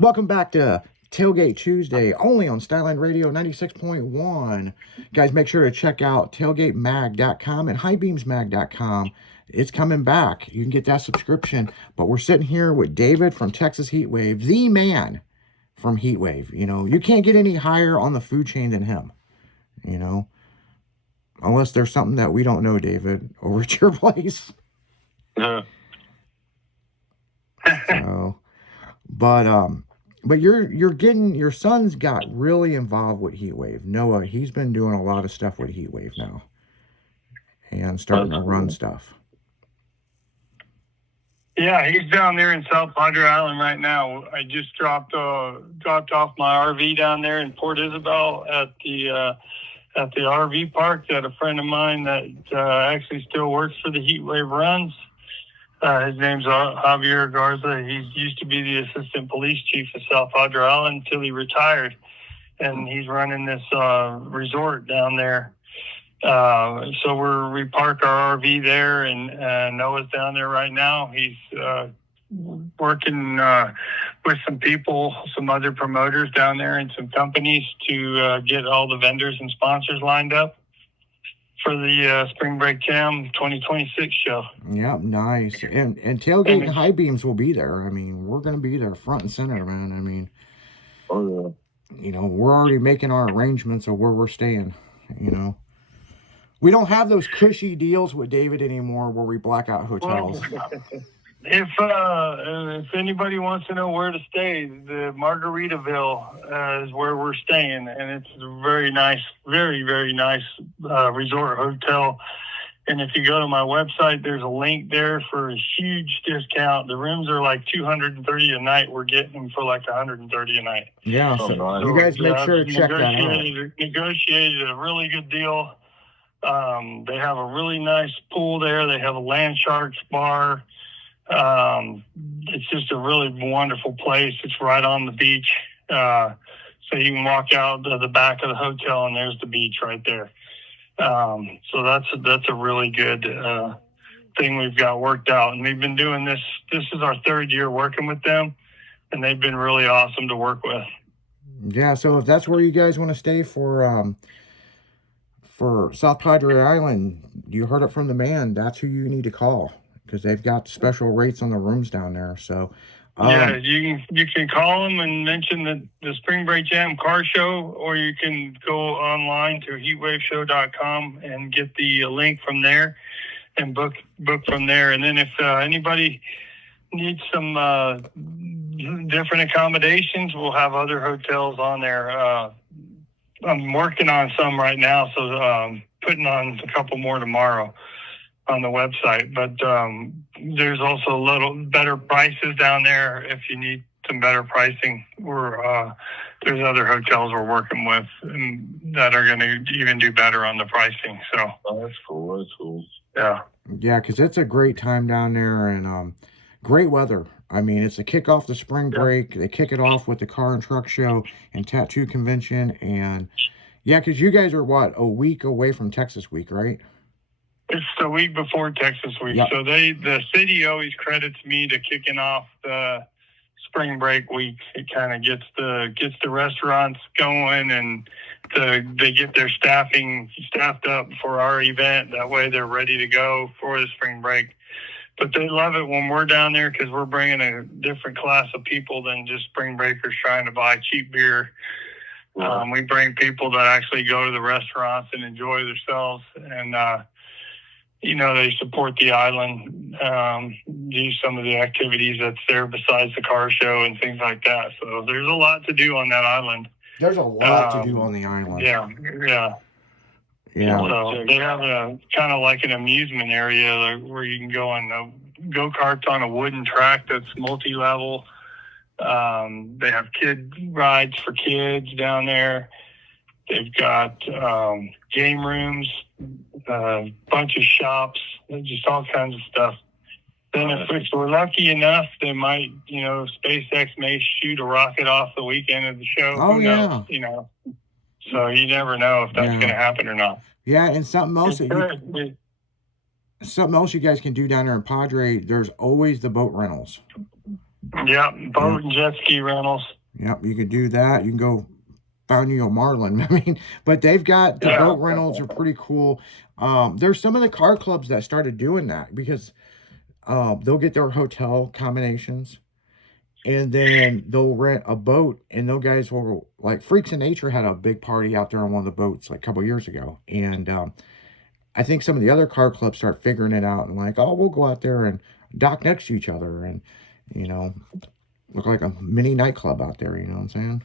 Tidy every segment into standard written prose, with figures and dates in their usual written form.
Welcome back to Tailgate Tuesday, only on Skyline Radio 96.1. Guys, make sure to check out tailgatemag.com and highbeamsmag.com. It's coming back. You can get that subscription. But we're sitting here with David from Texas Heatwave, the man from Heatwave. You know, you can't get any higher on the food chain than him, you know, unless there's something that we don't know, David, over at your place. So, but you're getting, your son's got really involved with Heatwave. Noah, he's been doing a lot of stuff with Heatwave now and starting to run stuff. Yeah, he's down there in South Padre Island right now. I just dropped off my RV down there in Port Isabel at the RV park that a friend of mine that actually still works for the Heatwave runs. His name's Javier Garza. He used to be the assistant police chief of South Padre Island until he retired, and he's running this resort down there. So we park our RV there, and Noah's down there right now. He's working with some people, some other promoters down there and some companies to get all the vendors and sponsors lined up for the Spring Break Jam 2026 show. Yep, nice. And Tailgate and High Beams will be there. I mean, we're going to be there front and center, man. I mean, you know, we're already making our arrangements of where we're staying, you know. We don't have those cushy deals with David anymore where we black out hotels. Well, if anybody wants to know where to stay, the Margaritaville is where we're staying, and it's a very nice, very, very nice resort hotel. And if you go to my website, there's a link there for a huge discount. The rooms are like $230 a night. We're getting them for like $130 a night. Yeah, so you guys make sure to check that out. Negotiated a really good deal. They have a really nice pool there. They have a land sharks bar. It's just a really wonderful place. It's right on the beach. So you can walk out to the back of the hotel and there's the beach right there. So that's a really good, thing we've got worked out. And we've been doing this. This is our third year working with them, and they've been really awesome to work with. Yeah. So if that's where you guys want to stay for South Padre Island, you heard it from the man. That's who you need to call, because they've got special rates on the rooms down there. So yeah, you can call them and mention the Spring Break Jam car show, or you can go online to heatwaveshow.com and get the link from there and book from there. And then if anybody needs some different accommodations, we'll have other hotels on there. I'm working on some right now, so putting on a couple more tomorrow on the website. But there's also a little better prices down there if you need some better pricing. There's other hotels we're working with that are going to even do better on the pricing. So that's cool. That's cool. Yeah. Yeah, because it's a great time down there, and great weather. I mean, it's a kickoff to spring break. They kick it off with the car and truck show and tattoo convention. And yeah, because you guys are a week away from Texas Week, right? It's the week before Texas Week. Yep. So the city always credits me to kicking off the spring break week. It kind of gets the restaurants going, and they get their staffed up for our event. That way they're ready to go for the spring break. But they love it when we're down there because we're bringing a different class of people than just spring breakers trying to buy cheap beer. We bring people that actually go to the restaurants and enjoy themselves, and they support the island, do some of the activities that's there besides the car show and things like that. So there's a lot to do on that island. There's a lot to do on the island. Yeah. So they have a kind of like an amusement area where you can go on go-karts on a wooden track that's multi-level. They have kid rides for kids down there. They've got game rooms, a bunch of shops, just all kinds of stuff. Then if we're lucky enough, they might, SpaceX may shoot a rocket off the weekend of the show. Oh, Who knows, So you never know if that's going to happen or not. Yeah, and something else you guys can do down there in Padre, there's always the boat rentals. Yeah, boat and jet ski rentals. Yep, you can do that. You can go find you a Marlin. I mean, but they've got the boat rentals are pretty cool. There's some of the car clubs that started doing that because they'll get their hotel combinations and then they'll rent a boat and those guys will like Freaks of Nature had a big party out there on one of the boats like a couple years ago. And I think some of the other car clubs start figuring it out and like, oh, we'll go out there and dock next to each other and, you know, look like a mini nightclub out there. You know what I'm saying?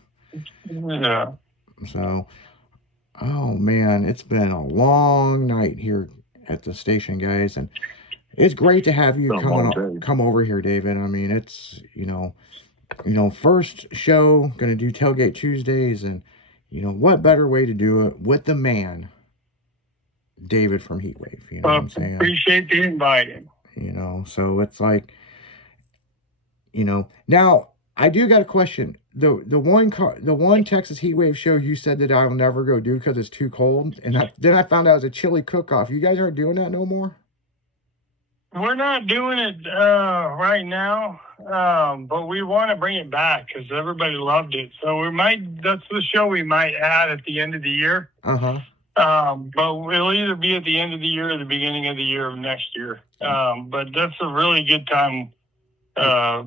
Yeah. So, oh man, it's been a long night here at the station, guys, and it's great to have you come over here, David. I mean, it's first show gonna do Tailgate Tuesdays, and what better way to do it with the man, David from Heatwave. You know what I'm saying? Appreciate the invite. So it's like, now I do got a question. The one Texas Heatwave show you said that I will never go do because it's too cold, and then I found out it was a chili cook-off. You guys aren't doing that no more? We're not doing it right now, but we want to bring it back because everybody loved it. So that's the show we might add at the end of the year. Uh-huh. But it'll either be at the end of the year or the beginning of the year of next year. But that's a really good time.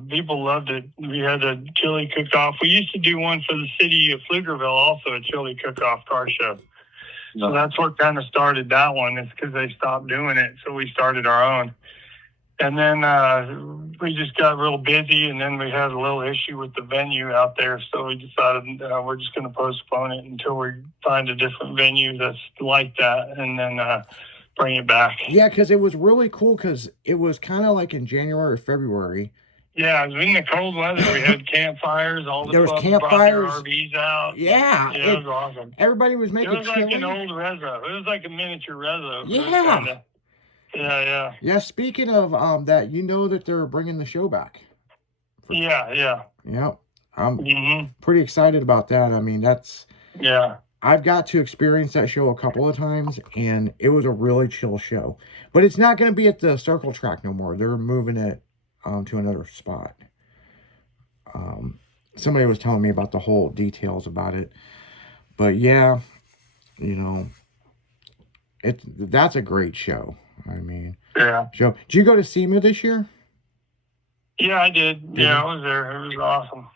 People loved it. We had a chili cook-off. We used to do one for the city of Pflugerville, also a chili cook-off car show. So that's what kind of started that one. It's because they stopped doing it, so we started our own. And then we just got real busy, and then we had a little issue with the venue out there, so we decided we're just going to postpone it until we find a different venue that's like that, and then bring it back. Yeah, because it was really cool because it was kind of like in January or February. Yeah, it was in the cold weather. We had campfires. There was campfires. RVs out. Yeah, it was awesome. Everybody was making. It was like an old rezo. It was like a miniature rezo. Yeah. Yeah. Speaking of that, that they're bringing the show back. Yeah. Yep. I'm pretty excited about that. I mean, I've got to experience that show a couple of times, and it was a really chill show. But it's not going to be at the Circle Track no more. They're moving it to another spot. Somebody was telling me about the whole details about it. But yeah, that's a great show. I mean, show. Did you go to SEMA this year? Yeah, I did. Yeah, I was there. It was awesome.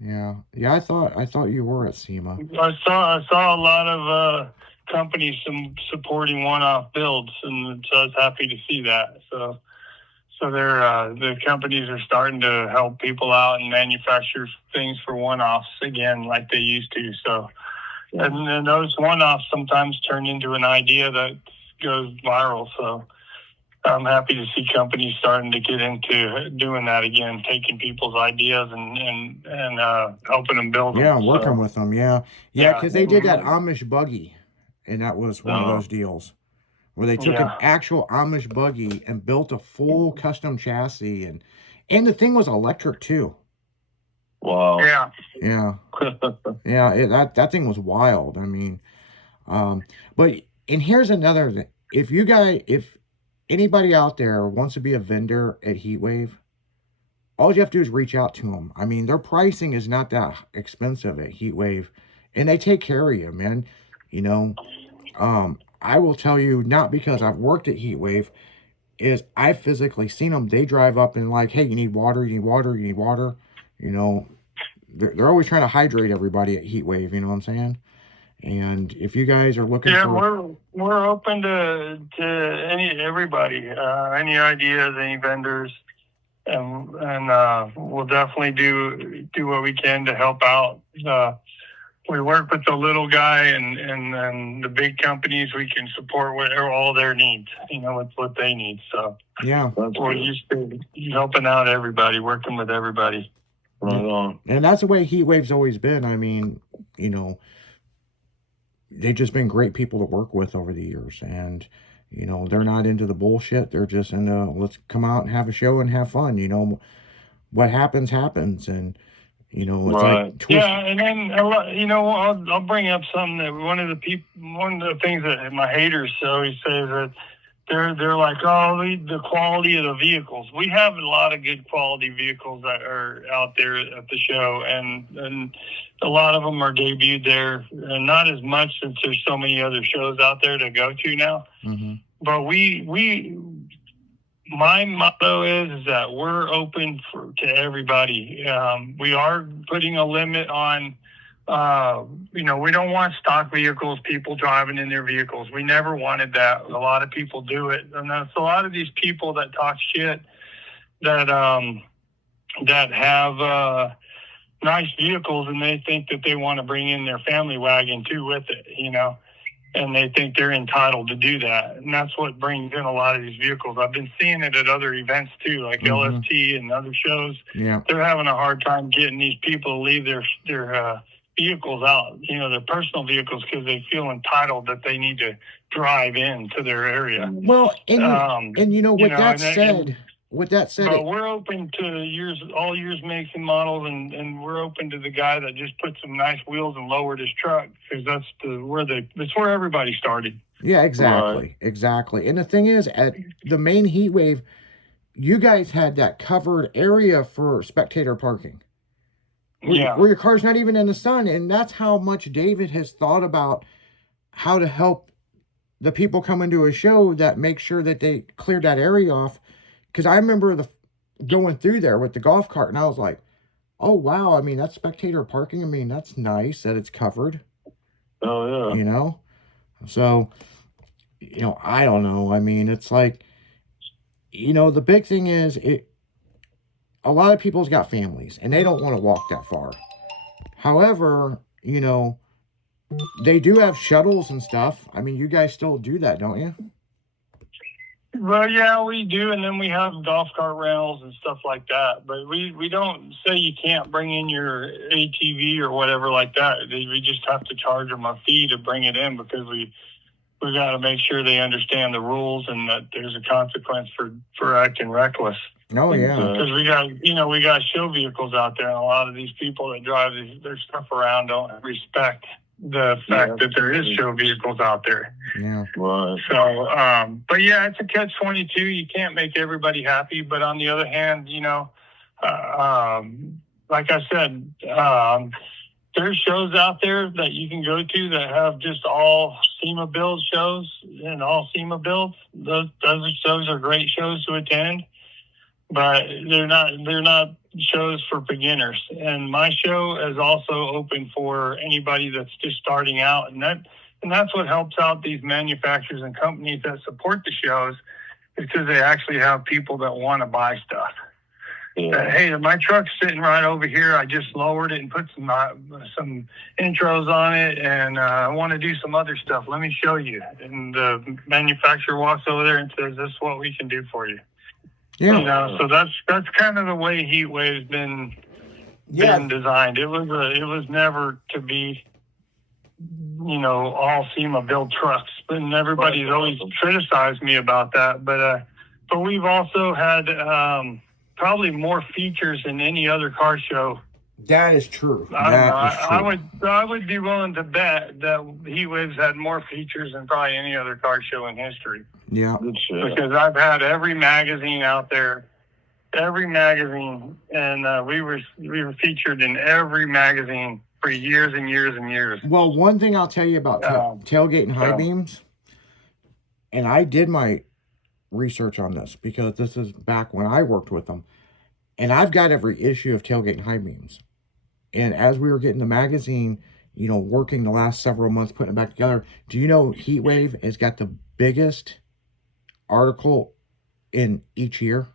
Yeah. I thought you were at SEMA. I saw a lot of companies supporting one-off builds, and so I was happy to see that. So the companies are starting to help people out and manufacture things for one-offs again, like they used to. So, and then those one-offs sometimes turn into an idea that goes viral. So I'm happy to see companies starting to get into doing that again, taking people's ideas and helping them build them. Yeah, working with them. Yeah, because they did that Amish buggy, and that was one of those deals where they took an actual Amish buggy and built a full custom chassis, and the thing was electric too. Wow. Yeah. That thing was wild. I mean, and here's another thing. If anybody out there wants to be a vendor at Heatwave, all you have to do is reach out to them. I mean, their pricing is not that expensive at Heatwave, and they take care of you, man. I will tell you, not because I've worked at Heatwave, is I've physically seen them. They drive up and like, hey, you need water, you need water, you need water. They're always trying to hydrate everybody at Heatwave. You know what I'm saying? And if you guys are looking we're open to everybody, any ideas, any vendors, and we'll definitely do what we can to help out. We work with the little guy and the big companies. We can support all their needs, with what they need. So yeah, we're used to helping out everybody, working with everybody. Right on. And that's the way Heatwave's always been. I mean, they've just been great people to work with over the years, and they're not into the bullshit. They're just into, let's come out and have a show and have fun. What happens, and it's like twist. Yeah, and then I'll bring up something that one of the things that my haters always say is that they're like, oh, the quality of the vehicles. We have a lot of good quality vehicles that are out there at the show, and a lot of them are debuted there, and not as much since there's so many other shows out there to go to now. Mm-hmm. But my motto is that we're open to everybody. We are putting a limit on. We don't want stock vehicles, people driving in their vehicles. We never wanted that. A lot of people do it. And that's a lot of these people that talk shit that have nice vehicles, and they think that they want to bring in their family wagon too with it, and they think they're entitled to do that. And that's what brings in a lot of these vehicles. I've been seeing it at other events too, like LST and other shows. Yeah. They're having a hard time getting these people to leave their vehicles out, their personal vehicles, because they feel entitled that they need to drive into their area. Well, with that said, but we're open to all years, makes and models, and we're open to the guy that just put some nice wheels and lowered his truck, because that's where everybody started. Yeah, exactly. And the thing is, at the main heat wave, you guys had that covered area for spectator parking. Where your car's not even in the sun. And that's how much David has thought about how to help the people coming to a show, that make sure that they cleared that area off. Because I remember going through there with the golf cart, and I was like, oh, wow. I mean, that's spectator parking. I mean, that's nice that it's covered. Oh, yeah. So, I don't know. I mean, it's like, the big thing is a lot of people's got families, and they don't want to walk that far. However, they do have shuttles and stuff. I mean, you guys still do that, don't you? Well, yeah, we do, and then we have golf cart rentals and stuff like that. But we don't say you can't bring in your ATV or whatever like that. We just have to charge them a fee to bring it in, because we got to make sure they understand the rules and that there's a consequence for acting reckless. Oh, yeah. Because we got show vehicles out there, and a lot of these people that drive their stuff around don't respect the fact that there is show vehicles out there. Yeah. Right. So, but yeah, it's a catch-22. You can't make everybody happy, but on the other hand, like I said, there's shows out there that you can go to that have just all SEMA build shows and all SEMA builds. Those are great shows to attend, but they're not shows for beginners. And my show is also open for anybody that's just starting out, and that's what helps out these manufacturers and companies that support the shows, because they actually have people that want to buy stuff. Yeah. Hey, my truck's sitting right over here. I just lowered it and put some intros on it, and I want to do some other stuff. Let me show you. And the manufacturer walks over there and says, "This is what we can do for you." Yeah. So that's kind of the way Heat Wave's been designed. It was never to be, all SEMA build trucks, and everybody's always criticized me about that. But we've also had probably more features than any other car show. That is true. I would be willing to bet that Heat Wave's had more features than probably any other car show in history. Yeah. Because I've had every magazine out there, and we were featured in every magazine for years and years and years. Well, one thing I'll tell you about tailgate and high beams, and I did my research on this because this is back when I worked with them, and I've got every issue of tailgate and high beams. And as we were getting the magazine, working the last several months, putting it back together, do you know Heat Wave has got the biggest article in each year?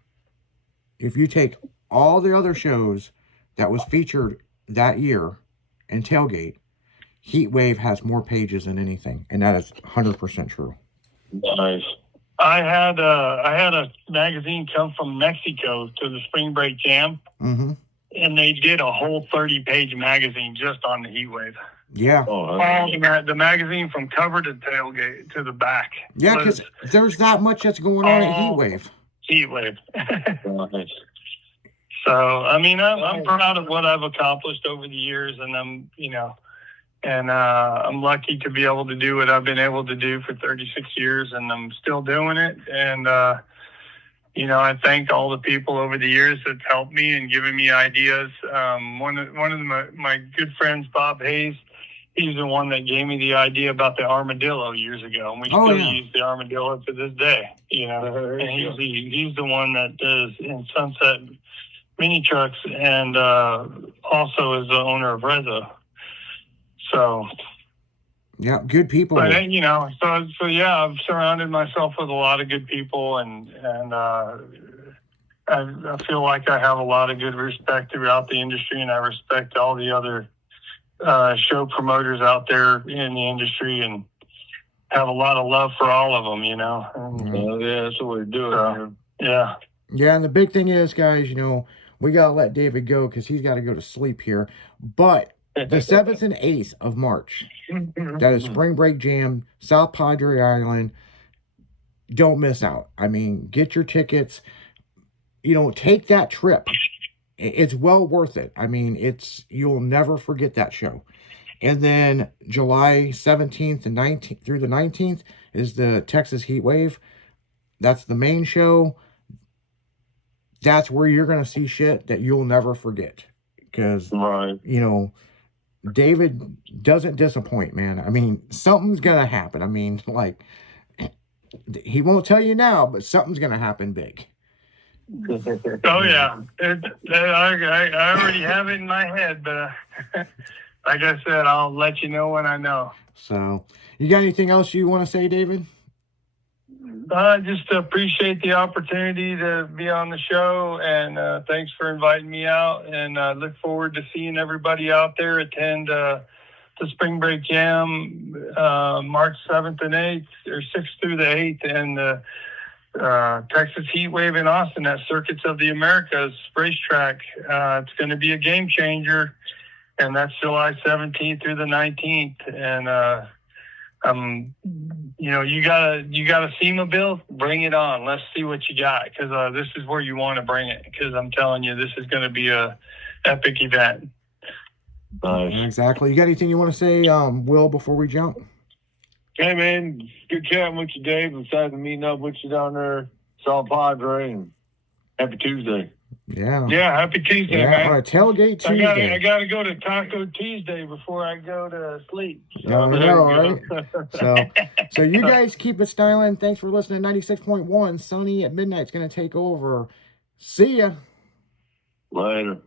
If you take all the other shows that was featured that year in tailgate, Heat Wave has more pages than anything, and that is 100% true. Nice. I had a magazine come from Mexico to the Spring Break Jam, and they did a whole 30-page magazine just on the Heat Wave. Yeah. The magazine from cover to tailgate to the back. Yeah, because there's that much that's going on at Heat Wave. Heat Wave. Nice. So, I mean, I'm proud of what I've accomplished over the years, and I'm And I'm lucky to be able to do what I've been able to do for 36 years, and I'm still doing it. And, I thank all the people over the years that's helped me and given me ideas. One of my good friends, Bob Hayes, he's the one that gave me the idea about the armadillo years ago, and we still use the armadillo to this day. And he's the one that does in Sunset mini trucks, and also is the owner of Rezo. So. Yeah, good people. But so yeah, I've surrounded myself with a lot of good people, and I feel like I have a lot of good respect throughout the industry, and I respect all the other show promoters out there in the industry, and have a lot of love for all of them. Yeah, that's what we're doing. So, yeah. Yeah, and the big thing is, guys, we gotta let David go because he's got to go to sleep here. But the 7th and 8th of March, that is Spring Break Jam, South Padre Island. Don't miss out. I mean, get your tickets. Take that trip. It's well worth it. I mean, you'll never forget that show. And then July 17th and 19th through the 19th is the Texas Heat Wave. That's the main show. That's where you're going to see shit that you'll never forget. Because, David doesn't disappoint, man. I mean, something's going to happen. I mean, he won't tell you now, but something's going to happen big. Oh, yeah. I already have it in my head, but like I said, I'll let you know when I know. So, you got anything else you want to say, David? I just appreciate the opportunity to be on the show, and thanks for inviting me out. And I look forward to seeing everybody out there attend the Spring Break Jam March 7th and 8th, or 6th through the 8th, and the Texas Heat Wave in Austin at Circuits of the Americas racetrack. It's going to be a game changer, and that's July 17th through the 19th. And you got a SEMA bill, bring it on. Let's see what you got, because this is where you want to bring it, because I'm telling you, this is going to be a epic event. Nice. Exactly. You got anything you want to say, Will, before we jump? Hey, man, good chatting with you, Dave. Excited to meeting up with you down there, South Padre, and happy Tuesday. Yeah. Yeah, happy Tuesday, man. On a tailgate Tuesday. I got to go to Taco Tuesday before I go to sleep. So, right? So you guys keep it styling. Thanks for listening to 96.1. Sunny at Midnight's going to take over. See ya. Later.